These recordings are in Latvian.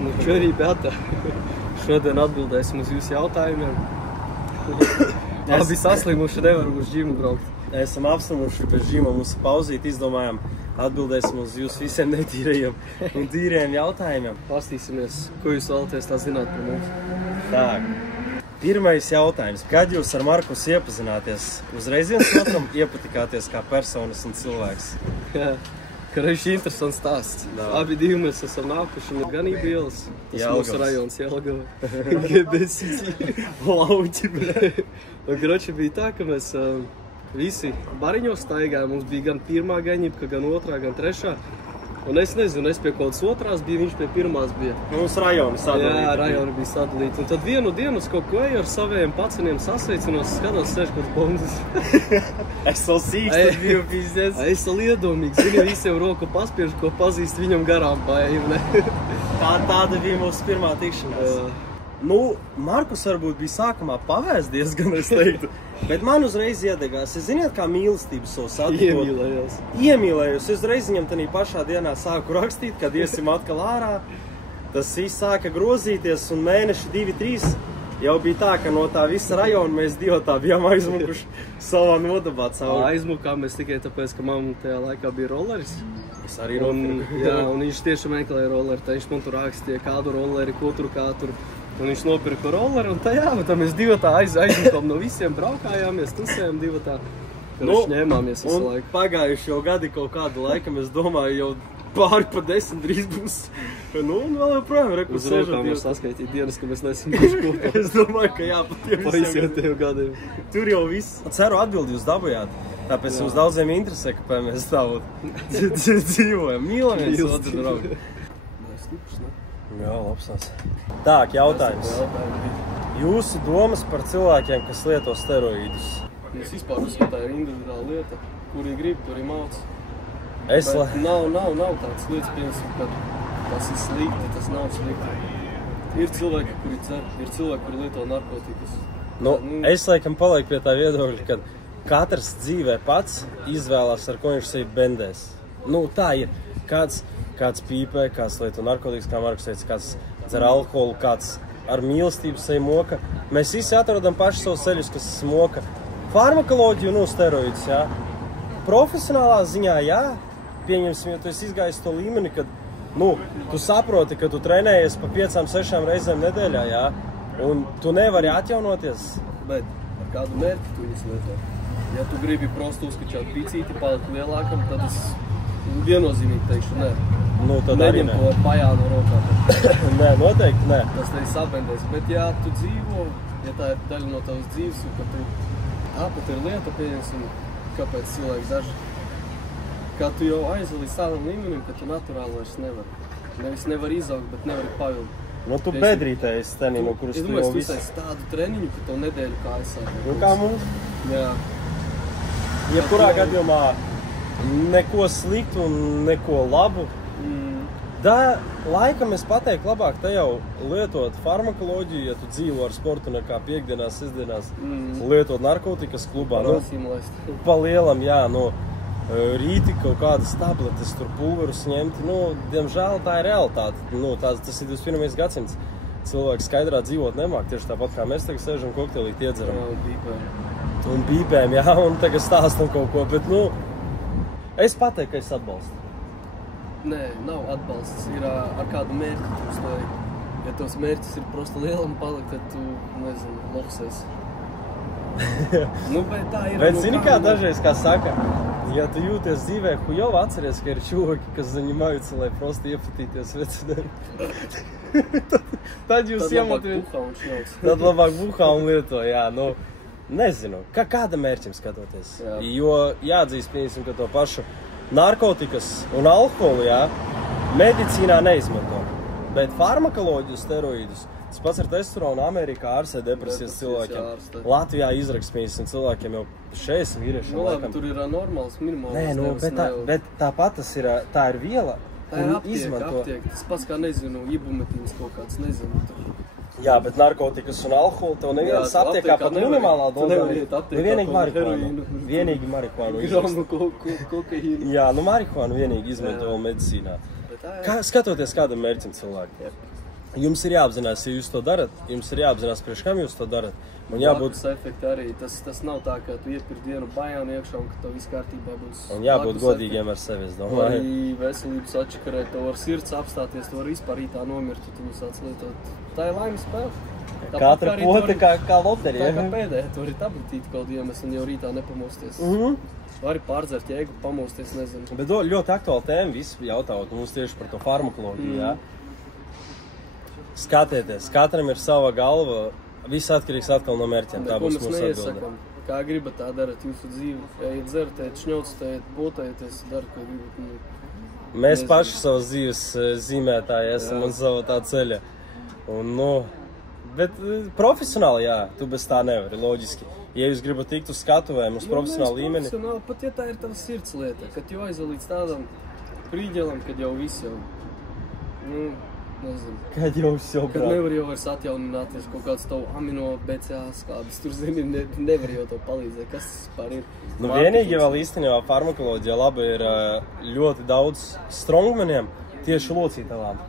Nu, čau, Beata. Šodien atbildēsim uz jūsu jautājumiem. Abi saslimuši, nevaram uz džimu braukt. Esam apslimuši bez džima, mums pauzīt, izdomājām, atbildēsim uz jūsu visiem netīrajiem un tīrajiem jautājumiem. Pastīsimies, ko jūs vēlaties tā zināt par mums. Tā, pirmais jautājums. Kad jūs ar Markus iepazināties? Uzreiz viens otram iepatikāties kā personas un cilvēks? Jā. Karaiši interesants stāsts. Abi divi mēs esam nākuši no Ganību ielas. Tas mūsu rajons Jelgava. Gebesīci. Lauķi, bļē. Un groči bija tā, ka mēs visi bariņos staigājām. Mums bija gan pirmā gaņipka, gan otrā, gan trešā. Un es nezinu, es pie kaut kādas otrās biju, viņš pie pirmās bija. Mums rajoni sadalīti. Jā, rajoni bija sadalīti. Un tad vienu dienu es kaut ko eju ar saviem paciniem sasveicinos, skatos sēž kaut bondus. Es vēl sīks, tad biju pīzdies. Es vēl iedomīgs, viņu visiem roku paspiežu, ko pazīst, viņam garām paeju, ne? Tāda bija mūsu pirmā tikšanās. Nu, Markus varbūt bija sākumā pavēst diezgan, es teiktu. Bet man uzreiz iedegās. Es ziniet, kā mīlestību savu satikot. Iemīlējos. Es uzreiz viņam tanī pašā dienā sāku rakstīt, kad iesim atkal ārā. Tas viss sāka grozīties un mēneši 2-3 jau bija tā, ka no tā visa rajona mēs divi tā bijām aizmukuši savā nodabā cauri. Aizmukām mēs tikai tāpēc, ka man tajā laikā bija rolleris. Es arī Jā, un viņš tieši meklēja rolleri. Tā viņš man tur rakstīja, kādu rolleri, ko tur, kā tur. Un viņš nopirka rolleri, un tā jā, bet tā mēs divi tā aizmukām no visiem, braukājāmies, tusējām divi tā. Viņš ņēmāmies visu laiku. Un pagājuši jau gadi kaut kādu laikam, es domāju, jau pāri pa 10 drīz būs. Nu, un vēl joprojām reku uz rokām var saskaitīt dienas, ka mēs neesam bijuši kopā. Es domāju, ka jā, pa visiem tev gadiem. Tur jau viss. Ceru atbildi jūs dabujāt. Tāpēc jums daudziem interesē, ka mēs tā dzīvojam. Mīlamies otru draugu. Jā, labsās. Tā, jautājums. Jūsu domas par cilvēkiem, kas lieto steroīdus? Es vispār uzskatu, tā ir individuāla lieta. Kuri grib, kuri māc. Nav tāds lietas, piemēram, ka tas ir slikti, tas nav slikti. Ir cilvēki, kuri cer, ir cilvēki, kuri lieto narkotikas. Es laikam palieku pie tā viedokļa, ka katrs dzīvē pats izvēlās, ar ko viņš sevi bendēs. Tā ir. Kāds pīpē, kāds lieto narkotikas, kā Markus teica, kāds dzer alkoholu, kāds ar mīlestību sevi moka. Mēs visi atrodam paši savus ceļus, kas moka farmakoloģiju un steroīdus, jā. Profesionālā ziņā, jā, pieņemsim, ja tu esi izgājis to līmeni, kad, tu saproti, ka tu trenējies pa 5-6 reizēm nedēļā, jā, un tu nevari atjaunoties. Bet ar kādu mērķi tu viņus lieto? Ja tu gribi prostu uzskačāt picīti, palikt lielākam, tad es viennozīmīgi teikšu, nē. Tad arī neņem to ar pajānu rokā. Nē, noteikti nē. Tas tevi sabendēs, bet ja tu dzīvo, ja tā ir daļa no tavas dzīves, un ka tu tāpat ir lieta, pieņemsim, kāpēc cilvēks daži, ka tu jau aizvēl līdz tādam līmenim, ka tu naturāli vairs nevari. Nevis nevar izaugt, bet nevari pavilkt. Tu bedrītē esi tenī, no kuras tu jau visu. Es domāju, tu esi tādu treniņu, ka tev nedēļu kā aizsāk. Kā mums? Jā. Jebkurā gadījumā neko sliktu un neko labu. Laikam es pateiktu labāk te jau lietot farmakoloģiju, ja tu dzīvo ar sportu nekā piekdienās, sestdienās, lietot narkotikas klubā. Pa lielam, jā, rīti kaut kādas tabletes, tur pulverus ņemt. Diemžēl tā ir realitāte. Tas ir 21. gadsimts. Cilvēki skaidrā dzīvot nemāk, tieši tāpat kā mēs tagad sēžam kokteilīt iedzeram. Un bīpējam, jā, un tagad stāstam kaut ko, bet, es pateiktu, ka es atbalstu. Nē, nav atbalsts. Ir ar kādu mērķi tu stoji. Ja tos mērķis ir prosta lielam palikt, tad tu, nezinu, loksēs. Bet tā ir. Bet zini, kā dažreiz, kā saka, ja tu jūties dzīvē, jau atceries, ka ir čūki, kas zaņi majuci, lai prosti iepatīties vecinēm. Tad jūs Tad labāk buhā un lieto, jā, nezinu, kāda mērķim skatoties. Jā. Jo jāatzīst, pieņemsim, ka to pašu narkotikas un alkoholu, jā, medicīnā neizmanto. Bet farmakoloģiju steroīdus, tas pats ar testosteronu Amerikā ārstē depresijas cilvēkiem. Latvijā izrakst, pieņemsim, cilvēkiem jau 60 vīriešiem. Labi, tur ir normāls minimums. Bet tāpat tas ir, tā ir viela, kuru izmanto. Tas pats kā, nezinu, ibumetīns kaut kāds, nezinu. Jā, bet narkotikas un alkoholu tev nevienas aptiekā pat minimālā dozā. Vienīgi marihuānu. Jā, marihuānu vienīgi izmanto medicīnā. Skatoties kādam mērķim cilvēkiem. Jums ir jāapzinās, ja jūs to darat, jums ir jāapzinās, priekš kam jūs to darat. Un jābūt efekti arī. Tas nav tā, ka tu iepirki dienu bajānu iekšā un ka tev viss kārtībā būs. Un jābūt godīgiem ar sevi, es domāju. Vai veselības atšakarē, tev var sirds apstāties, tu var vispār rītā nomirt, tu sāc lietot. Tā ir laimes spēle. Katra pote kā loterija. Tā kā pēdējā, tu vari tabletīt kaut iemeslu un jau rītā nepamosties. Vari pārdzert jēgu, pamosties, nezinu. Bet ļoti aktuāla tēma, visi jautājot mums tieši par to farmakoloģiju, jā. Skatieties, katram ir sava galva, viss atkarīgs atkal no mērķiem, tā būs mūsu atbilde. Kā gribat, tā darat jūsu dzīvi. Ejiet dzert, ejiet šņaucat, ejiet potēties, darat, ko gribat. Mēs paši savas dzīves zīmētāji esam un savu tā ceļa. Un, bet profesionāli, jā, tu bez tā nevari, loģiski. Ja jūs gribat tikt uz skatuvēm, uz profesionālu līmeni. Profesionāli, pat ja tā ir tava sirds lieta, kad jau aiziet līdz tādam prīģelam, kad jau viss jau, nezinu. Kad jau viss jau Kad nevar jau vairs atjaunināties kaut kāds tavu amino BCA skābes, tur zini, nevar jau tev palīdzēt, kas par ir. Vienīgi vēl īstenībā farmakoloģijā labi ir ļoti daudz strongmaniem tieši locītavām.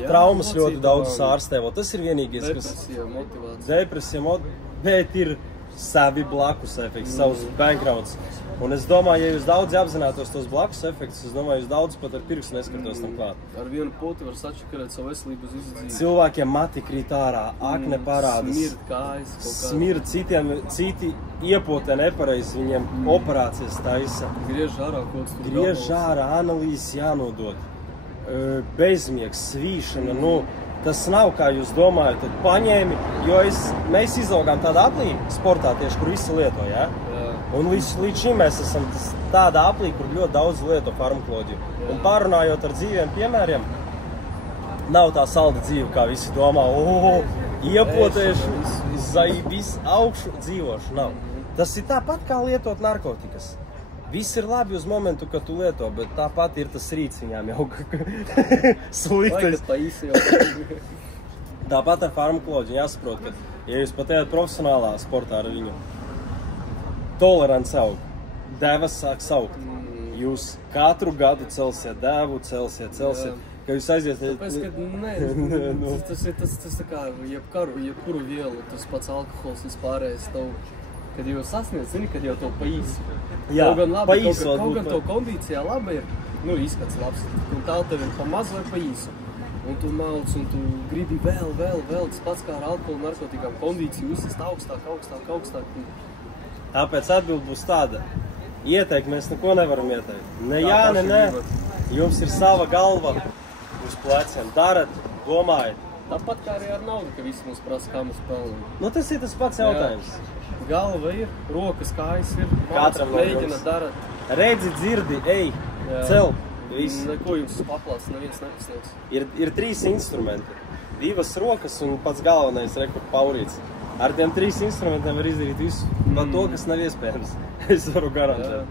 Traumas ļoti daudz ārstēvo, tas ir vienīgais, kas... Depresija, bet ir savi blakus efekti, savs backgrounds. Un es domāju, ja jūs daudz apzinātos tos blakus efektus, es domāju, jūs daudz pat ar pirkstu neskartos tam klāt. Ar vienu poti var sačakarēt savu veselību uz izdzīvi. Cilvēkiem mati krīt ārā, akne parādas. Smird kājas. Smird, citi iepotē nepareizi, viņiem operācijas taisa. Griež ārā kaut kas tur. Griež ārā, analīzes jānodod. Bezmiegs, svīšana, tas nav, kā jūs domājat, tad paņēmi, jo mēs izaugām tādā aplī sportā tieši, kur visi lieto, jā? Un līdz šim mēs esam tādā aplī, kur ļoti daudz lieto farmakoloģiju. Un pārunājot ar dzīviem piemēriem, nav tā salda dzīve, kā visi domā, iepotēšu, visu augšu dzīvošu, nav. Tas ir tāpat kā lietot narkotikas. Viss ir labi uz momentu, kad tu lieto, bet tāpat ir tas rīts viņām jau sliktais. Tāpat ar farmakoloģiju jāsaprot, ka, ja jūs pat ejat profesionālā sportā ar viņu, tolerants aug, devas sāk saukt. Jūs katru gadu celsiet devu, celsiet, ka jūs aiziet... Tāpēc, ka tas tā kā jebkuru vielu, tas pats alkohols vispārējais tev, kad jau sasniedz, zini, kad jau to pa īsu. Jā, pa īsu. Kaut gan to kondīcijā laba ir, izskats labs, un tā tev ir pa maz vai pa īsu. Un tu mauc, un tu gribi vēl, tas pats kā ar alkoholu, narkotikām, kondīciju uzsist augstāk. Tāpēc atbild būs tāda. Ieteikt mēs neko nevaram ieteikt. Ne jā, ne. Jums ir sava galva uz pleciem. Darat, domājat. Tāpat kā arī ar naudu, ka visi mums prasa, kā mums pelnīt. Tas ir tas pats jautājums. Galva ir, rokas, kājas ir. Katram mēģina darat. Redzi, dzirdi, ej, cel. Neko jums paplās, neviens nepasniegs. Ir 3 instrumenti. 2 rokas un pats galvenais paurīts. Ar tiem 3 instrumentiem var izdarīt visu, pat to, kas nav iespējams. Es varu garantēt.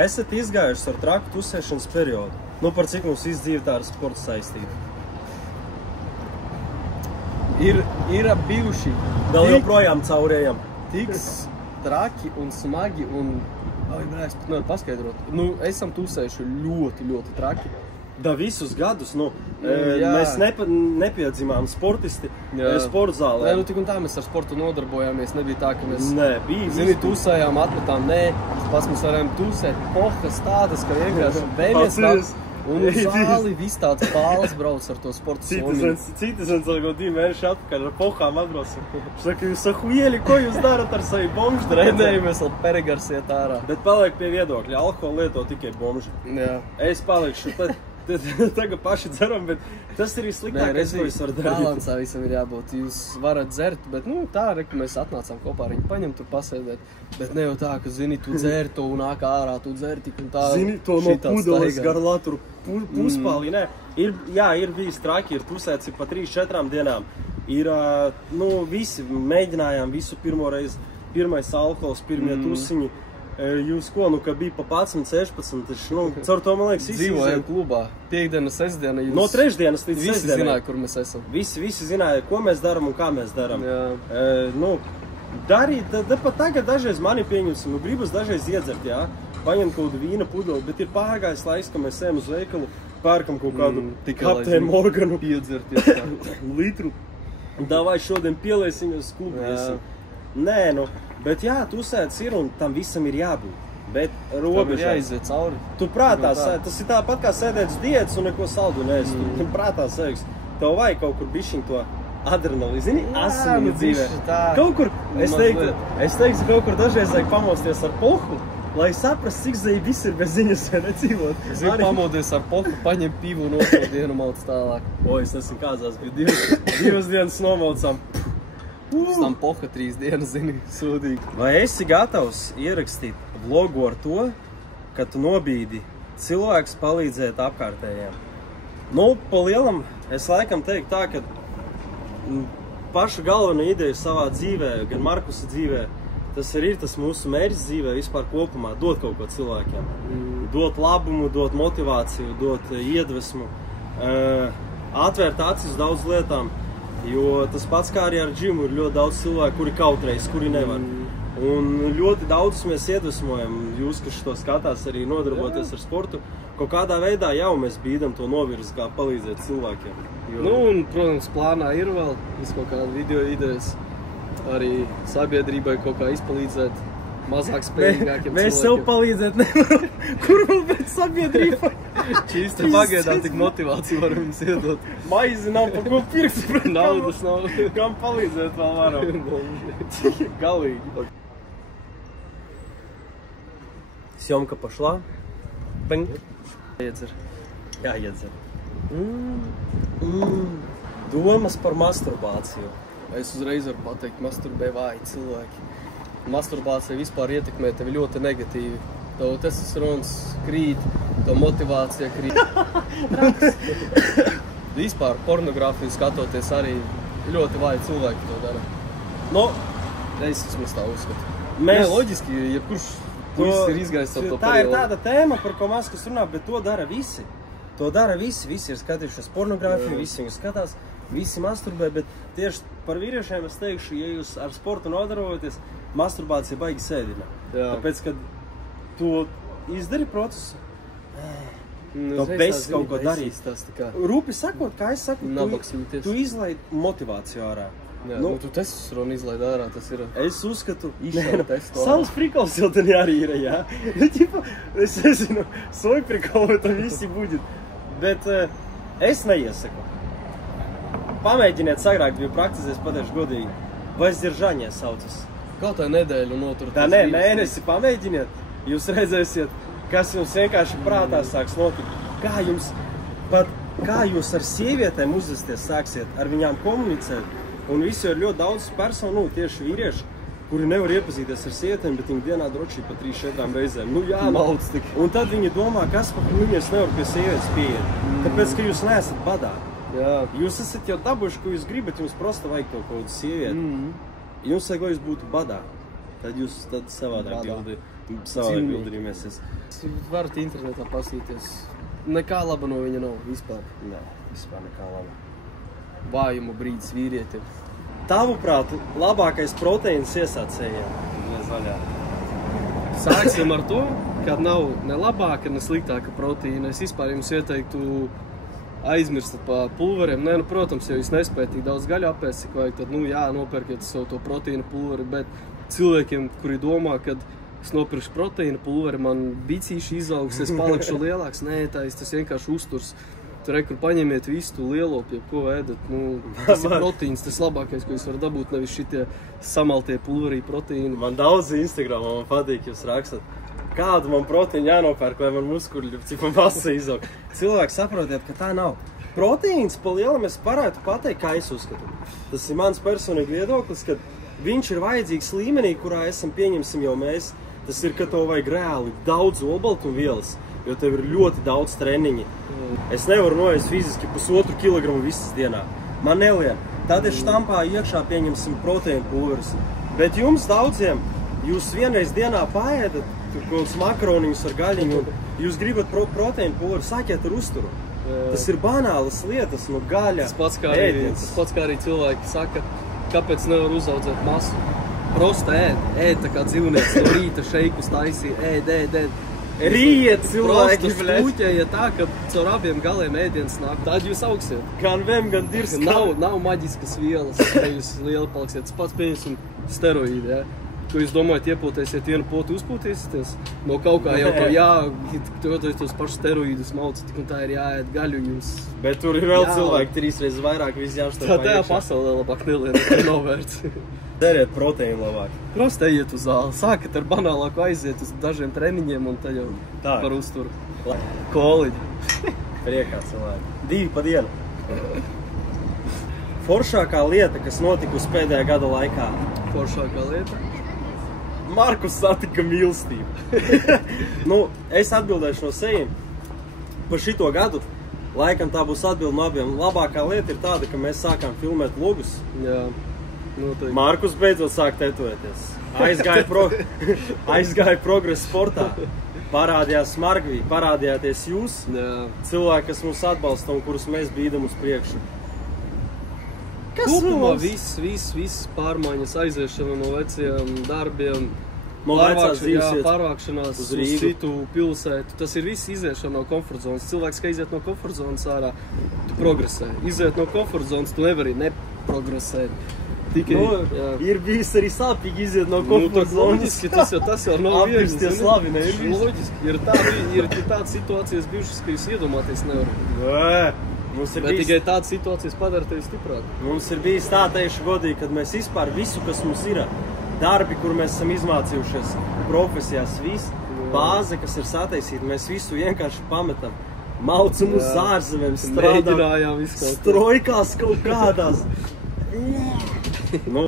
Esat izgājuši ar traku tusēšanas periodu. Par cik mums izdzīve tā ar sportu saistība? Ir bijuši. Vēl joprojām caurējam. Tiks traki un smagi un... Es pat nevaru paskaidrot. Esam tusējuši ļoti traki. Da visus gadus, mēs nepiedzimām sportisti sporta zālē. Tik un tā mēs ar sportu nodarbojāmies, nebija tā, ka mēs... Bija. Tusējām, atmetām, pas mēs varējām tusēt pohas tādas, ka vienkārši vēmies un zāli viss tāds pāles brauc ar to sporta somiņu. Citizens vēl 2 mēneši atpakaļ ar pohām atbrauc. Saka, jūs sahuieli, ko jūs darat ar savu bomžu drēdēju? Mēs vēl peregars iet ārā. Bet paliek pie viedokļa, alkoholu lieto tikai bomži. Jā. Es palikšu, tagad paši dzeram, bet tas ir sliktākais, ko jūs varat darīt. Balansā visam ir jābūt. Jūs varat dzert, bet tā, ka mēs atnācām kopā ar viņu paņemt, tur pasēdēt. Bet ne jau tā, ka, zini, tu dzer to un nāk ārā, tu dzer tik un tā. Zini, to no pudeles garlā tur puspālī, ne? Ir bijis traki, ir tusēts pa 3-4 dienām. Ir, visi mēģinājām visu pirmo reizi, pirmais alkohols, pirmie tusiņi. Jūs ko, ka bija pa 11, 16, caur to, man liekas, dzīvojam klubā. Piekdiena, sestdiena, jūs... No trešdienas līdz sestdienai. Visi zināja, kur mēs esam. Visi zināja, ko mēs daram un kā mēs daram. Darīt, pat tagad dažreiz mani pieņemsim, gribas dažreiz iedzert, jā. Paņemt kaut vīna pudeli, bet ir pārgājis laiks, ka mēs ejam uz veikalu pērkam kaut kādu Kapteini Morganu litru. Davai šodien pielēsimies klubu. Nē, nu, bet jā, tusēts ir un tam visam ir jābūt. Bet robežā jāiziet cauri. Tu prātā sēdi, tas ir tāpat kā sēdēts diets un neko saldu neesi. Tu prātā sēdies, tev vajag kaut kur bišķiņ to adrenalīnu, zini, asinu dzīvē. Kaut kur, es teiktu, kaut kur dažreiz vajag pamosties ar pohu, lai saprast, cik zēji viss ir bez ziņas nedzīvot. Es gribu pamodies ar pohu, paņem pivu un otro dienu malc tālāk. O, es esmu kāzās, bija divas dienas nomaucām. Pēc tam poha 3 dienas, zini, sūdīgi. Vai esi gatavs ierakstīt vlogu ar to, ka tu nobīdi cilvēks palīdzēt apkārtējiem? Nu, pa lielam, es laikam teiktu tā, ka paša galvenā ideja savā dzīvē, gan Markusa dzīvē, tas ir tas mūsu mērķis dzīvē vispār kopumā, dot kaut ko cilvēkiem. Dot labumu, dot motivāciju, dot iedvesmu, atvērt acis daudz lietām. Jo tas pats kā arī ar džimu ir ļoti daudz cilvēku, kuri kautreiz, kuri nevar. Un ļoti daudz mēs iedvesmojam, jūs, kas to skatās arī nodarboties ar sportu, kaut kādā veidā jau mēs bīdam to novirzi, kā palīdzēt cilvēkiem. Nu, un, protams, plānā ir vēl kaut kāda video idejas, arī sabiedrībai kaut kā izpalīdzēt mazāk spējīgākiem cilvēkiem. Mēs sev palīdzēt nevaram, kur vēl pēc sabiedrībai. Čīsti pagaidām tik motivāciju varam jums iedot. Maizi nav pa ko pirkt, bet naudas nav. Kam palīdzēt vēl varam. Galīgi. Sjomka pašlā. Bing. Iedzer. Jā, iedzer. Domas par masturbāciju. Es uzreiz varu pateikt, masturbē vāji cilvēki. Masturbācija vispār ietekmē tevi ļoti negatīvi. Tev testosterons krīt, tev motivācija krīt. Vispār pornogrāfiju skatoties arī ļoti vāji cilvēki to dara. No, es vismaz tā uzskatu. Nē, loģiski, jebkurš puisis ir izgājis ar to tā ir tāda tēma, par ko maz kas runā, bet to dara visi. To dara visi. Visi ir skatījušies pornogrāfiju, visi viņu skatās, visi masturbē, bet tieši par vīriešiem es teikšu, ja jūs ar sportu nodarbojaties, masturbācija baigi sēdina. Tāpēc, kad tu izdari procesu, to bez kaut ko darīt. Rūpi sakot, kā es saku, tu izlaid motivāciju ārā. Jā, nu, tu testosteronu izlaid ārā, tas ir... Es uzskatu, savs prikals jau tad arī ir, jā. Es nezinu, soju prikali, tad visi buģi. Bet es neiesaku. Pamēģiniet sagrāk, bija praktizēs, pateikšu godīgi. Vazdieržaņie saucas. Kaut tā nedēļu notur. Tā ne, mēnesi pamēģiniet. Jūs redzēsiet, kas jums vienkārši prātā sāks notikt. Kā jūs ar sievietēm uzvesties sāksiet, ar viņām komunicēt. Un visi ir ļoti daudz personu, tieši vīrieši, kuri nevar iepazīties ar sievietēm, bet viņi dienā droši pa 3-4 reizēm. Nu jā, malc tik. Un tad viņi domā, kas pa viņas nevar pie sievietes pieiet. Tāpēc, ka jūs neesat badā. Jā. Jūs esat jau dabuši, ko jūs gribat, jums prosta vajag to kaut kādu sievieti. Jums vajag, lai jūs būtu badā. Tad jūs savādāk bildrīmēsies. Varat internetā pasīties. Nekā laba no viņa nav, vispār. Nē, vispār nekā laba. Vājuma brīdis vīrietim. Tavuprāt, labākais proteīns iesācējiem? Nezaļā. Sāksim ar to, ka nav ne labāka, ne sliktāka proteīna. Es vispār jums ieteiktu aizmirstat pa pulveriem. Nē, nu, protams, ja jūs nespējat tik daudz gaļu apēst, cik vajag, tad, nu, jā, nopērkiet savu to proteīna pulveri, bet cilvēkiem, kuri domā, kad es nopirkšu proteīna pulveri, man bicīši izaugs, es palikšu lielāks. Nē, tas vienkārši uzturs. Tur, kur paņemiet visu tu lielopju, ko ēdat, nu, tas ir proteīns, tas labākais, ko jūs varat dabūt, nevis šitie samaltie pulverī proteīni. Man daudz Instagramā man patīk, jūs rakstat, kādu man proteīnu jānopērk, lai man muskuļi, cik man masa izaug. Cilvēki saprotiet, ka tā nav. Proteīns pa lielam es varētu pateikt, kā es uzskatu. Tas ir mans personīgi viedoklis, ka viņš ir vajadzīgs līmenī, kurā esam pieņemsim jau mēs. Tas ir, ka tev vajag reāli daudz olbaltumvielas, jo tev ir ļoti daudz treniņi. Es nevaru noiest fiziski 1,5 kilogramu visas dienā. Man nelien. Tad ir štampā iekšā pieņemsim proteīnu pulveris. Bet jums daudziem, jūs vienreiz dienā paēdat kaut kādus makaroniņus ar gaļiņu, un jūs gribat proteīnu pulveri, sākiet ar uzturu. Tas ir banālas lietas, no gaļa, tas pats kā arī cilvēki saka, kāpēc nevar uzaudzēt masu. Prosta ēd tā kā dzīvnieks no rīta šeikus taisīja, ēd. Riet cilvēki, Stūķēja tā, ka caur abiem galiem ēdiens nāk. Tad jūs augsiet. Gan vem, gan dirs. Nav maģiskas vielas, ja jūs lieli paliksiet. Tas pats pieņemsim steroīdi, ja? Ko jūs domājat, iepūtēsiet vienu potu, uzpūtīsieties? No kaut kā jau tos pašus steroīdus maucat, tik un tā ir jāēd gaļu jums. Bet tur ir vēl cilvēki 3 reizes vairāk, visi jāštā Tā tajā pasaulē labāk neliet, tā nav vērts. Deriet proteīnu labāk. Prosti ejiet uz zāli, sākat ar banālāku aiziet uz dažiem treniņiem un tad jau Tā. par uzturu. Koliģi. Priekā cilvēki. 2 pa dienu. Foršākā lieta, kas notikusi pēdējā gada laikā. Foršākā lieta? Markus satika mīlestību. Es atbildēšu no sejiem. Par šito gadu, laikam tā būs atbilde no abiem. Labākā lieta ir tāda, ka mēs sākām filmēt vlogus. Jā, noteikti. Markus beidzot sāk tetovēties. Aizgāja progresa sportā. Parādījās Margvī, parādījāties jūs. Jā. Cilvēki, kas mūs atbalsta un kurus mēs bīdam uz priekšu. Kopumā viss pārmaiņas, aiziešana no vecajiem darbiem, No vecās dzīves pārvākšanās uz citu pilsētu. Tas ir viss iziešana no komfortzonas. Cilvēks, ka iziet no komfortzonas ārā, tu progresē. Iziet no komfortzonas, tu nevari neprogresēt. Ir bijis arī sāpīgi iziet no komfortzonas. Tas jau nav viegli. Apgristies labi, ne? Loģiski. Ir tādas situācijas bijušas, ka jūs iedomāties nevarat. Bet tikai tādas situācijas padara tevi stiprāk. Mums ir bijis tā teikšu godīgi, kad mēs vispār visu, kas mums ir, darbi, kur mēs esam izmācījušies profesijās, bāze, kas ir sataisīta, mēs visu vienkārši pametam. Maucam uz ārzemēm, strādājām, strojkās kaut kādās.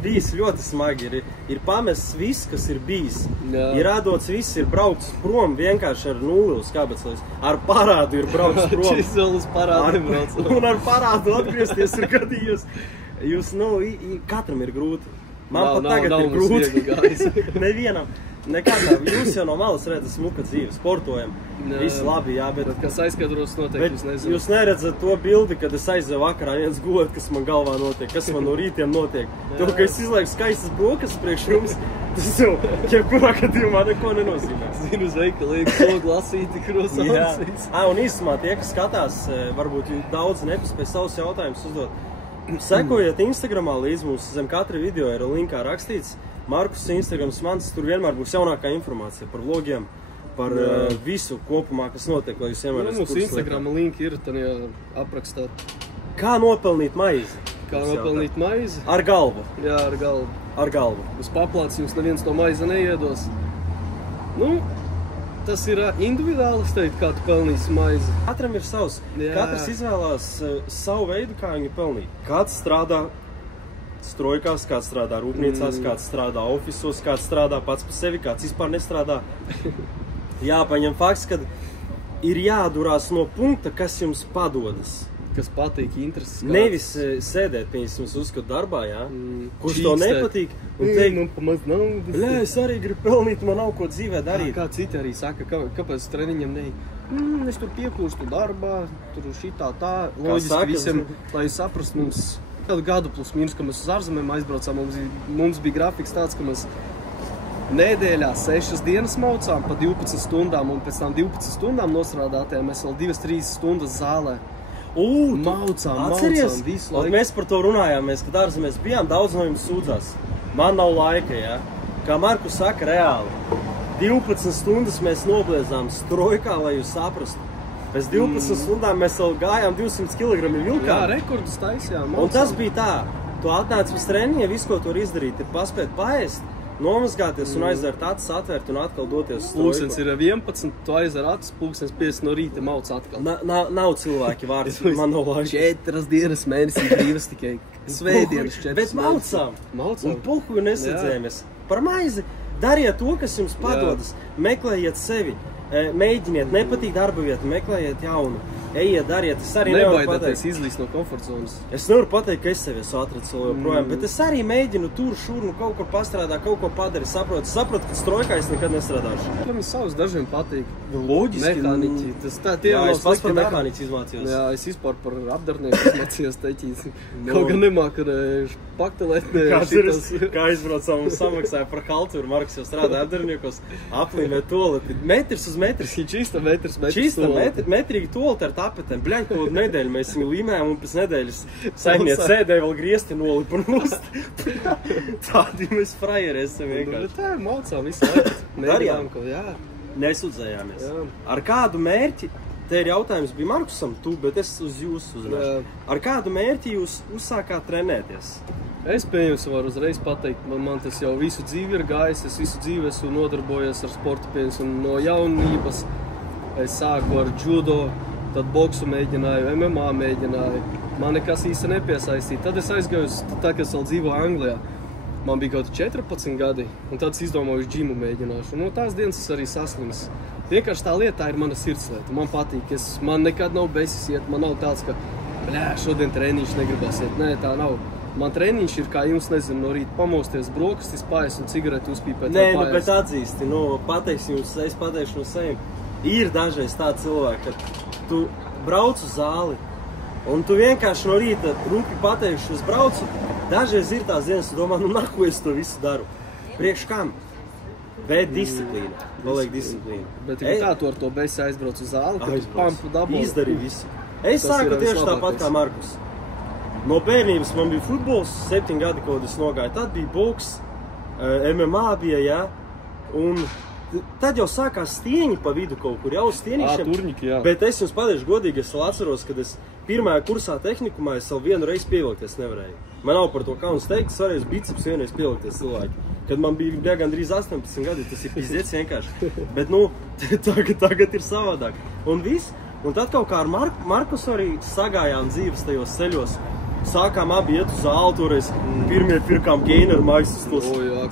Bijis ļoti smagi. Ir pamests viss, kas ir bijis. Ir ādots viss, ir braucis prom vienkārši ar nulli uz kabecēs. Ar parādu ir braucis prom. Šis vēl uz parādiem brauc. Un ar parādu atgriezties ir gadījies. Katram ir grūti. Man pat tagad ir grūti. Nevienam. Nekādām. Jūs jau no malas redzat smuka dzīvi, sportojam. Viss labi, jā, bet kas aizskatros noteikti, jūs nezināt. Jūs neredzat to bildi, kad es aizdevu vakarā viens gulēt, kas man galvā notiek, kas man no rītiem notiek. To, ka es izlieku skaistas brokas priekš jums, tas jau, jebkurā gadījumā neko nenozīmē. Zinu, uz veikalu liek to glasīti, krosānsīs. Un īstumā tie, kas skatās, varbūt daudz nepaspēj savus jautājumus uzdot. Sekojiet Instagramā līdz mums, zem katra video ir linkā rakstīts. Markus Instagrams mans, tur vienmēr būs jaunākā informācija par vlogiem, par visu kopumā, kas notiek, lai jūs vienmēr esat mums Instagrama linki ir tajā aprakstā. Kā nopelnīt maizi? Kā nopelnīt maizi? Ar galvu. Jā, ar galvu. Ar galvu. Uz paplāts jums neviens to maizi neiedos. Tas ir individuāli, es teiktu, kā tu pelnīsi maizi. Katram ir savs. Katrs izvēlās savu veidu, kā viņu pelnīt. Kāds strādā strojkās, kāds strādā rūpnīcās, kāds strādā ofisos, kāds strādā pats par sevi, kāds vispār nestrādā. Jāpaņem fakts, ka ir jādurās no punkta, kas jums padodas. Kas patīk, intereses kāds. Nevis sēdēt, pieņems uzskatu darbā, jā? Kurš to nepatīk un teikt, es arī gribu pelnīt, man nav ko dzīvē darīt. Kā citi arī saka, kāpēc treniņam es tur piekūstu darbā, tur šitā tā, loģiski visiem, lai saprast mums kādu gadu plus mīnus, ka mēs uz ārzemēm aizbraucām, mums bija grafiks tāds, ka mēs nedēļā 6 dienas maucām pa 12 stundām un pēc tam 12 stundām nostrādātajām mēs vēl 2-3 stundas zālē. Maucām visu laiku. Mēs par to runājāmies, kad ārzemēs bijām, daudz no jums sūdzās. Man nav laika, jā. Kā Markus saka, reāli. 12 stundas mēs nobliezām strojkā, lai jūs saprastu. Pēc 12 stundām mēs vēl gājām 200 kg vilkām. Jā, rekordus taisījām. Un tas bija tā. Tu atnāc uz treniņu, visu, ko tu var izdarīt, ir paspēt paēst, nomazgāties un aizvērt acis, atvērt un atkal doties uz strojku. Pulkstens ir 11, tu aizver acis, pulkstens 5 no rīta mauc atkal. Nav cilvēki vārds, man nav laika. 4 dienas mēnesī brīvas tikai. Svētdienas 4. Bet maucām. Un puhuju nesadzējamies. Par maizi dariet to, kas jums padodas. Meklējiet sevi. Mēģiniet, nepatīk darba vieta, meklējiet jaunu. Ejiet, dariet, es arī nevaru pateikt. Izlīst no komfortzonas. Es nevaru pateikt, ka es sevi esmu atracis vēl joprojām, bet es arī mēģinu tur, šur, kaut ko pastrādā, kaut ko padari, saprotu, ka strojkā es nekad nestrādāšu. Kam savus dažiem patīk. Loģiski. Mehāniķi. Jā, es pats par mehāniķi izmācījos. Jā, es vispār par apdarnieku izmācījos teķīt. Kaut gan nemāku paktelēt. Kā aizbraucām un samaksāja par halturu, Markus jau strādā apdarniekos, aplīmē toleti. Metrs uz metrs. Čista metrs metrīgi tolti ar tapetēm. Bļaņ, ko nedēļu mēs viņu līmējām un pēc nedēļas saimniec sēdēja vēl griesti nolipa nost. Tādi mēs frajeri esam vienkārši. Tā ir maucām visu laiku. Darījām, ko, jā. Nesudzējāmies. Jā. Ar kādu mērķi, te ir jautājums bija Markusam, bet es uz jūsu uzrāšu. Ar kādu mērķi jūs uzsākāt trenēties? Es pieņemsim, varu uzreiz pateikt, man tas jau visu dzīvi ir gājis, es visu dzīvi esmu nodarbojies ar sportu, pieņemsim, no jaunības. Es sāku ar judo, tad boksu mēģināju, MMA mēģināju, man nekas īsti nepiesaistīja. Tad es aizgāju, tā kā es vēl dzīvoju Anglijā, man bija kaut 14 gadi, un tad es izdomāju uz džimu mēģināšu. Un no tās dienas es arī saslims. Vienkārši tā lieta, tā ir mana sirdslieta, man patīk, man nekad nav besis iet, man nav tāds, ka, šodien treniņš negribas iet, nē, tā nav. Man treniņš ir, kā jums, nezinu, no rīta pamosties, brokastis, paēst un cigareti uzpīpēt. Nē, bet atzīsti, pateikšu jums, es pateikšu no saviem. Ir dažreiz tā cilvēki, ka tu brauc uz zāli, un tu vienkārši no rīta rupi pateikšu, es braucu. Dažreiz ir tās dienas, tu domā, naku es to visu daru. Priekš kam? Bet disciplīna. Vajag disciplīna. Bet tā tu ar to besi aizbrauc uz zāli, ka tu pampu dabū. Izdarīju visu. Es sāku tieši tāpat kā Markus. No bērnības man bija futbols, 7 gadi, kad es nogāju. Tad bija boks, MMA bija, jā. Un tad jau sākās stieņi pa vidu kaut kur, jau stieņišiem. Turņiki, jā. Bet es jums pateikšu godīgi, es vēl atceros, kad es pirmajā kursā tehnikumā es vēl vienu reizi pievilkties nevarēju. Man nav par to kauns teikt, es varēju biceps vienreiz pievilkties cilvēki. Kad man bija gandrīz 18 gadi, tas ir pizdiets vienkārši. Bet, tagad ir savādāk. Un viss. Un tad kaut kā ar Markus arī sagājām dzīves tajos ceļos. Sākām abi iet uz zāli, toreiz pirmie pirkām geineru maisus.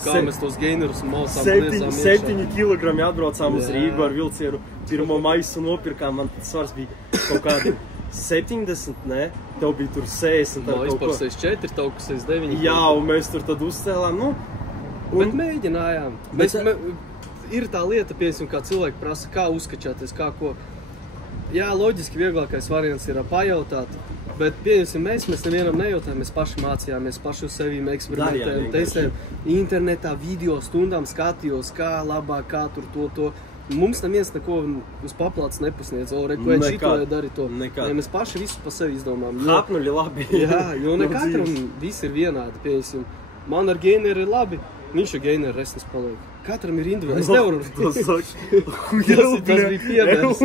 Kā mēs tos geinerus mausām 7 kilogrami atbraucām uz Rīgu ar vilcienu. Pirmo maisu nopirkām, man svars bija kaut kādi 70, ne? Tev bija tur 60. Vispār 64, tev 69. Jā, un mēs tur tad uzcēlām, Bet mēģinājām. Ir tā lieta, piemēram, kā cilvēki prasa, kā uzskačāties, kā ko. Jā, loģiski vieglākais variants ir pajautāt, bet, piemēram, mēs nevienam nejautājām, mēs paši mācījāmies, paši uz sevīm eksperimentējām, testējām, internetā video stundām skatījos, kā labāk, kā tur to. Mums neviens neko uz paplātes nepasniedz, ko šito dari to. Ja, mēs paši visu pa sevi izdomām. Hapnuļi labi. Jā, jo ne katram viss ir vienādi, piemēram, man ar geineru ir labi, viņš ar geineru resnes paliek. Katram ir individuāli. Es nevaru. Tas bija piemērs.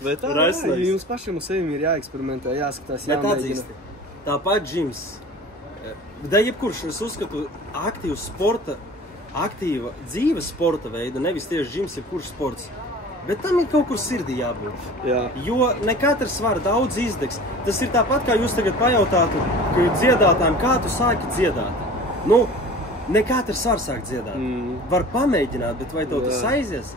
Bet tā, jums pašiem uz sevim ir jāeksperimentē, jāskatās, jāmēģina. Tāpat džims. Da jebkurš, es uzskatu, aktīva dzīves sporta veida, nevis tieši džims, jebkurš sports. Bet tam ir kaut kur sirdī jābūt. Jā. Jo ne katrs var daudz izdegs. Tas ir tāpat, kā jūs tagad pajautātu dziedātājiem, kā tu sāki dziedāt. Ne katrs var sākt dziedāt. Var pamēģināt, bet vai tev tas aizies?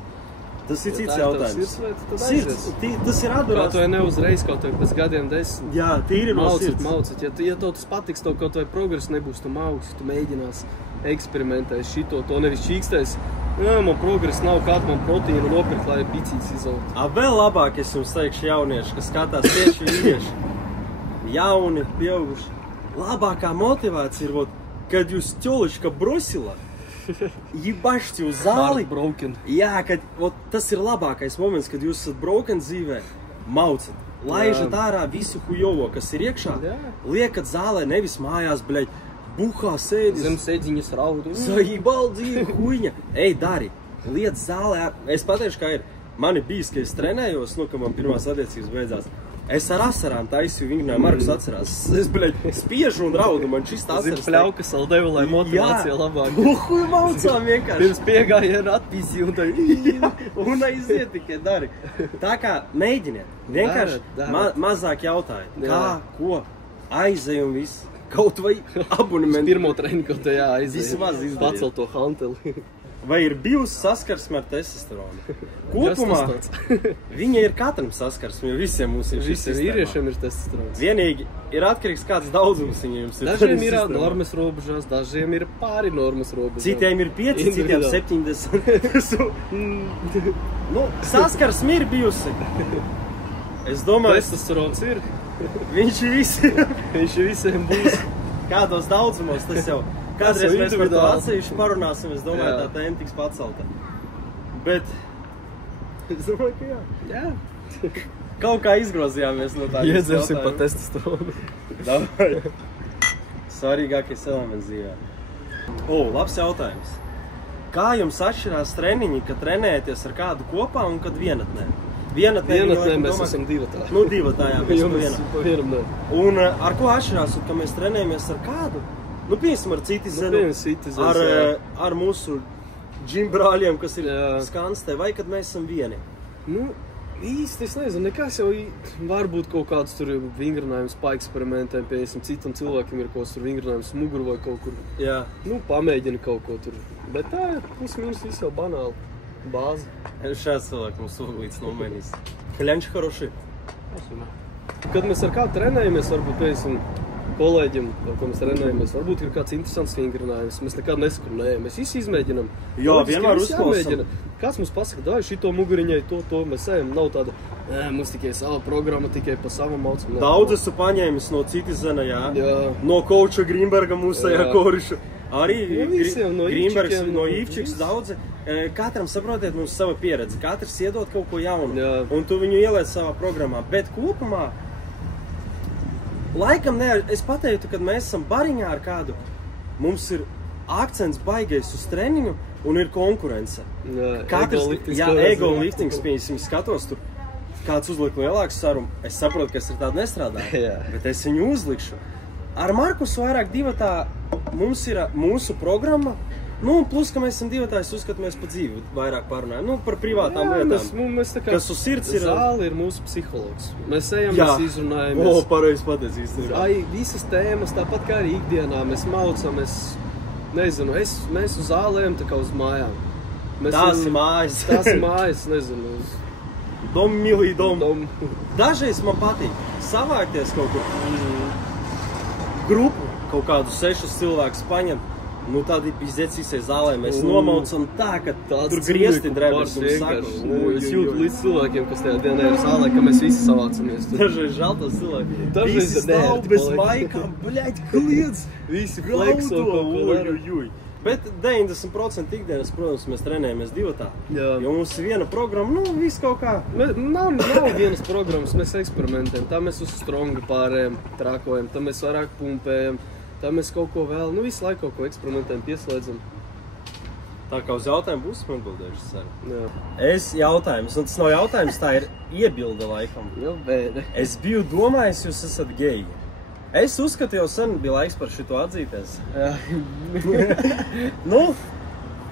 Tas ir cits jautājums. Sirds. Tas ir adorāts. Kaut vai ne uzreiz, kaut vai pēc gadiem 10. Jā, tīri no sirds. Maucit. Ja tev tas patiks, tev kaut vai progress nebūs, tu mauks, tu mēģinās eksperimentēs šito, to nevis čīkstēs. Man progress nav, kāda man proteīna nopirkt, lai bicītes izaugt. Vēl labāk es jums teikšu jaunieši, kas skatās tieši vīrieši. Jauni, pieauguši. Labākā motivācija ir, kad jūs ķoliška brosila, ебашьте uz zāli. Jā, kad tas ir labākais moments, kad jūs esat broken dzīvē, maucat. Laižat ārā visu hujovo, kas ir iekšā, liekat zālē, nevis mājās, buhā sēdis. Zem sēdziņas raudu. Zaibal dzīve, huiņa. Ej, dari, liet zālē. Es pateikšu, kā ir. Man ir bijis, ka es trenējos, ka man pirmās attiecības beidzās. Es ar asarām taisīju, viņa Markus atcerās. Es, spiežu un raudu, man šis asaras. Zin, pļaukas vēl devu, lai motivācija labāk. Buhu maucām vienkārši. Pirms piegājienu atpīsīju un tā. Un aiziet tikai dari. Tā kā mēģiniet. Vienkārši mazāk jautāju. Kā, ko, aizej un viss. Kaut vai abonementu. Pirmo treniņu, kaut tā jāaiziet. Vismaz izdariet. Pacel to hanteli. Vai ir bijusi saskarsme ar testosteronu? Kopumā viņa ir katram saskarsme, jo visiem mums ir šis sistēmā. Vīriešiem ir testosterons. Vienīgi ir atkarīgs kāds daudzums viņiem ir. Dažiem ir normas robežās, dažiem ir pāri normas robežās. Citiem ir 5, citiem 70. Saskarsme ir bijusi. Es domāju... Testosterons ir. Viņš visiem būs. Kādos daudzumos tas jau... Kādreiz mēs par to atsevišķi parunāsim, es domāju, tā tēma tiks pacelta. Bet Es domāju, ka jā. Jā. Kaut kā izgrozījāmies no tā. Iedzersim pa testosteronu. Davai. Svarīgākais elements dzīvē. Labs jautājums. Kā jums atšķirās treniņi, kad trenējaties ar kādu kopā un kad vienatnē? Vienatnē mēs esam divatā. Nu, divatā, jā, mēs pa vienam ne. Un ar ko atšķirās, kad mēs trenējamies ar kādu? Nu, piemēram, ar Citizenu, ar mūsu džimbrāļiem, kas ir Skanstē, vai kad mēs esam vieni? Nu, īsti es nezinu, nekas jau varbūt kaut kāds tur vingrinājums paeksperimentēm, piemēram, citam cilvēkiem ir kaut kāds tur vingrinājums muguru vai kaut kur. Jā. Nu, pamēģina kaut ko tur. Bet tā ir plus-minus viss jau banāli. Bāzi. Šāds cilvēks mums uglīts nomainīs. Kļanči хороши. Kad mēs ar kādu trenējamies, varbūt, piemēram, kolēģiem, ar ko mēs trenējamies, varbūt ir kāds interesants vingrinājums. Mēs nekad neskrunējam, mēs visi izmēģinam. Jā, vienmēr uzklausam. Kāds mums pasaka, dai šito muguriņai, to mēs ejam. Nav tāda, mums tikai sava programma, tikai pa savam maucam. Daudz esmu paņēmis no Citizena, jā. No Koča Grīmberga mūsējā koriša. Arī Grīmbergs, no Ivčiks daudzi. Katram, saprotiet, mums sava pieredze. Katrs iedod kaut ko jaunu. Jā. Un tu viņu ieliec savā programmā. Bet kopumā, laikam es pateiktu, kad mēs esam bariņā ar kādu, mums ir akcents baigais uz treniņu un ir konkurence. Ego liftings, piemēram, skatos tur, kāds uzliek lielāks svaru, es saprotu, ka es ar tādu nestrādāju, bet es viņu uzlikšu. Ar Markusu vairāk divatā mums ir mūsu programma, nu, plus, ka mēs esam divatā, es uzskatu, mēs pa dzīvi vairāk pārunājam, nu, par privātām lietām, mēs tā kā, kas uz sirds ir. Zāle ir mūsu psihologs. Mēs ejam, mēs izrunājamies. Pareizi pateicis īstenībā. Visas tēmas, tāpat kā arī ikdienā, mēs maucam, nezinu, mēs uz zālēm tā kā uz mājām. Tās ir mājas. Tās ir mājas, nezinu, uz dom, milī, dom. Dažreiz man patīk savākties kaut kur grupu, kaut kādu 6 cilvēkus paņem, nu tādi pizdec visai zālē, mēs nomaucam tā, ka tur griezti drebes un saku. Es jūtu līdz cilvēkiem, kas tajā dienā ir zālē, ka mēs visi savācamies. Dažreiz žēl tos cilvēki. Visi stāv bez maikām, bļaļ, kliedz. Visi flekso kaut ko dara. Bet 90% ikdienas, protams, mēs trenējamies divatā. Jo mums ir viena programma, nu, viss kaut kā. Nav vienas programmas, mēs eksperimentējam. Tā mēs uz strongu pārējam, trakojam, tā mēs vairāk pumpējam, tā mēs kaut ko vēl, nu, visu laiku kaut ko eksperimentējam, pieslēdzam. Tā kā uz jautājumu būs atbildējuši, es ceru. Es jautājums, un tas nav jautājums, tā ir iebilde laikam. Es biju domājis, jūs esat geji. Es uzskatu, jau sen bija laiks par šito atzīties. Nu,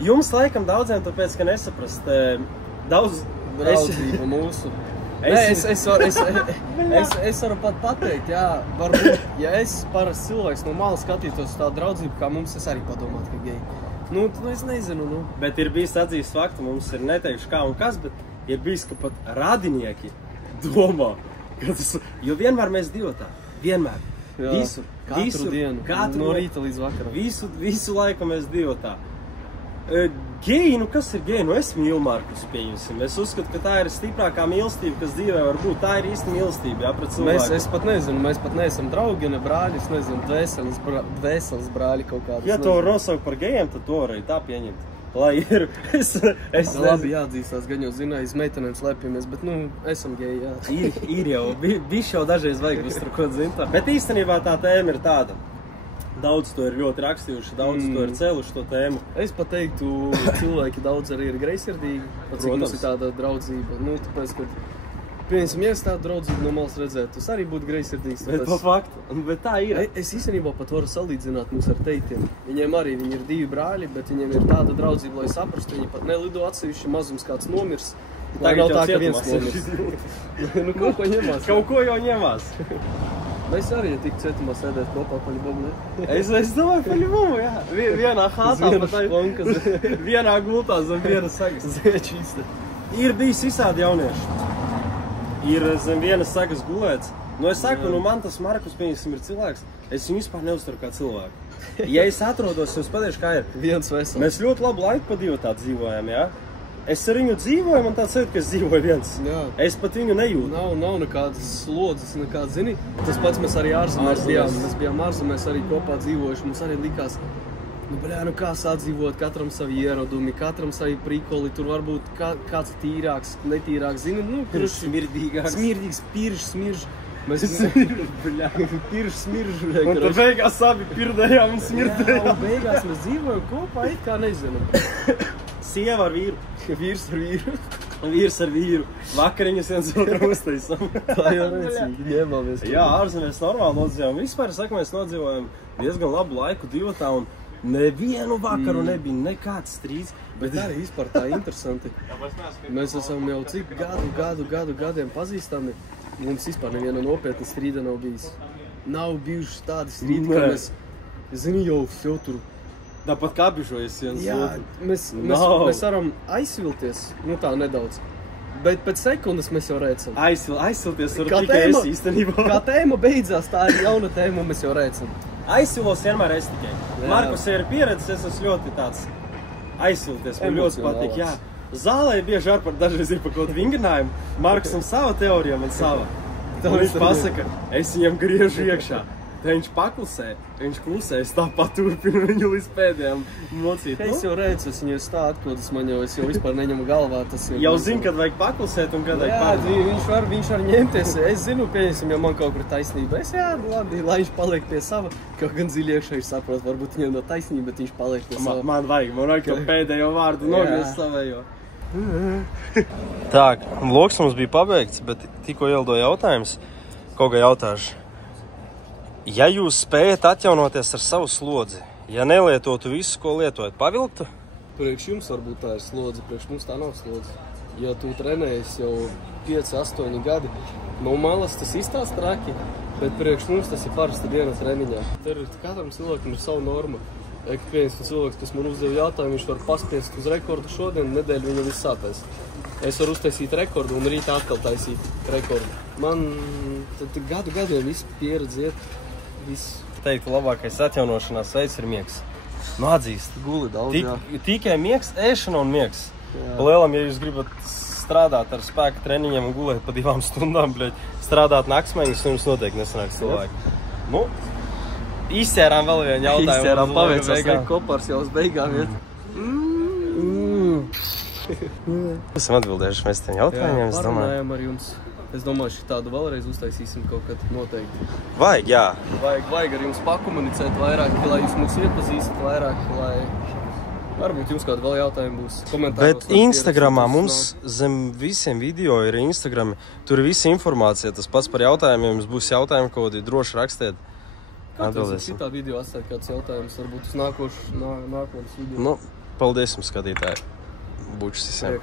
jums laikam daudziem tāpēc, ka nesaprast daudz draudzība mūsu. Es varu pat pateikt, jā, varbūt, ja es parasti cilvēks no malas skatītos tā draudzība, kā mums, es arī padomātu, ka geji. Nu, es nezinu, nu. Bet ir bijis atzīst faktu, mums ir neteikšu kā un kas, bet ir bijis, ka pat radinieki domā, jo vienmēr mēs divatā, vienmēr. Visu, katru dienu, no rīta līdz vakaram. Visu laiku mēs divatā. Geji, nu kas ir geji? Nu es mīlu Markus, pieņemsim. Es uzskatu, ka tā ir stiprākā mīlestība, kas dzīvē var būt. Tā ir īsta mīlestība, jā, pret cilvēku. Es pat nezinu, mēs pat neesam draugi, ne brāļi, es nezinu, dvēseles brāļi kaut kādas. Ja to var nosaukt par gejiem, tad to var arī tā pieņemt. Lai ir, es labi jāatzīstās, gan jau zināju, meitenēm slēpjamies, bet, nu, esam geji, jā. Ir jau, bišķi jau dažreiz vajag uztrukot zintā. Bet īstenībā tā tēma ir tāda. Daudz to ir ļoti rakstījuši, daudz to ir cēluši to tēmu. Es pat teiktu, cilvēki daudz arī ir greizsirdīgi, pat cik mums ir tāda draudzība. Nu, tāpēc, kad, piemēram, ja es tādu draudzību no malas redzētu, tas arī būtu greizsirdīgs. Bet pa faktu, bet tā ir. Es īstenībā pat varu salīdzināt mūs ar teitiem. Viņiem arī, viņi ir 2 brāļi, bet viņiem ir tāda draudzība, lai saprastu, viņi pat nelido atsevišķi, mazums kāds nomirs. Tagad nav tā, ka viens nomirs. Nu, kaut ko ņemās. Kaut ko jau ņemās. Mēs arī, ja tik cietumā sēdēt kopā paļubumu, ne? Es domāju, paļubumu, jā. Vienā hātā, vienā gultā zem viena sagas. Zēčīste. Ir bijis visādi jaunieši. Ir zem vienas sagas gulēts. Nu, es saku, nu man tas Markus, piemēram, ir cilvēks. Es viņu vispār neuzturu kā cilvēku. Ja es atrodos, jums pateikšu, kā ir. Viens vesels. Mēs ļoti labu laiku pa divatā dzīvojam, jā. Es ar viņu dzīvoju, man tāds sajūt, ka es dzīvoju viens. Jā. Es pat viņu nejūtu. Nav nekādas slodzes, nekādas, zini. Tas pats mēs arī ārzemēs bijām. Mēs bijām ārzemēs arī kopā dzīvojuši. Mums arī likās, Kā sadzīvot, katram savi ieradumi, katram savi prikoli, tur varbūt kāds tīrāks, netīrāks, Pirš smirdīgāks. Smirdīgs, pirš, smirž. Mēs pirš, smirž. Un tad beigās abi pirdējām un smirdējām. Un beigās mēs dzīvojam kopā, it kā nezinām. Sieva ar vīru. Vīrs ar vīru. Vīrs ar vīru. Vakariņas viens otram uztaisam. Tā jau redzīgi, ņemamies. Jā, ārzemēs normāli nodzīvojam. Vispār, saka, mēs nodzīvojam diezgan labu laiku divatā un nevienu vakaru nebija nekāds strīds. Bet arī vispār tā interesanti. Mēs esam jau cik gadiem pazīstami. Mums vispār neviena nopietna strīda nav bijis. Nav bijuši tādi strīdi, ka mēs, jau tur. Tāpat kā bišojas viens. Jā, mēs varam aizsvilties, tā nedaudz. Bet pēc sekundes mēs jau rēcam. Aizsilties var tikai es īstenībā. Kā tēma beidzās, tā ir jauna tēma un mēs jau rēcam. Aizsilos vienmēr es tikai. Markus ir pieredzes, es esmu ļoti tāds aizsilties, man ļoti patīk. Jā, zālē bieži ar par dažreiz ir par kaut vingrinājumu. Markusam sava teorija, man sava. Un viņš pasaka, es viņam griežu iekšā. Te viņš paklusē, viņš klusē, es tāpat turpinu viņu līdz pēdējām mocīt. Es jau redzu, es viņu stātkodas, es jau vispār neņemu galvā. Jau zinu, kad vajag paklusēt un kad vajag parunāt. Jā, viņš var ņemties. Es zinu, pieņemsim, ja man kaut kur taisnība. Labi, lai viņš paliek pie sava. Kaut gan dziļi iekšā viņš saprot, varbūt viņam nav taisnība, bet viņš paliek pie sava. Man vajag to pēdējo vārdu nogriezt savējo. Tā, loks mums bija pabeigts, bet tikko ielido jautājums, kaut kā jautāšu. Ja jūs spējat atjaunoties ar savu slodzi, ja nelietotu visu, ko lietojat, pavilktu? Priekš jums varbūt tā ir slodze, priekš mums tā nav slodze. Ja tu trenējies jau 5-8 gadi, no malas tas izstāst traki, bet priekš mums tas ir parasta diena treniņā. Tur katram cilvēkam ir savu norma. Pieņemsim cilvēks, kas man uzdeva jautājumu, viņš var paspiest uz rekordu šodien, nedēļu viņam viss sāpēs. Es varu uztaisīt rekordu un rīt atkal taisīt rekordu. Man gadiem visu pieredzi iet. Teiktu, labākais atjaunošanās veids ir miegs. Atzīst. Guli daudz, jā. Tikai miegs, ēšana un miegs. Palielam, ja jūs gribat strādāt ar spēka treniņiem un gulēt pa 2 stundām, strādāt naksmeņus, jums noteikti nesanāks cilvēki. Izsērām vēl vienu jautājumu. Izsērām, paveicās, kopars jau uz beigām iet. Esam atbildējuši mēs tiem jautājumiem, es domāju. Parunājam ar jums. Es domāju, tādu vēlreiz uztaisīsim kaut kad noteikti. Vajag, jā. Vajag ar jums pakomunicēt vairāk, lai jūs mūs iepazīstat vairāk, lai varbūt jums kādu vēl jautājumu būs komentāros. Bet Instagramā mums zem visiem video ir Instagrami. Tur ir visa informācija, tas pats par jautājumiem. Jums būs jautājumi, ko droši rakstiet. Kāds citā video atstāt kāds jautājums, varbūt uz nākotnes video. Paldies jums, skatītāji. Bučs visiem.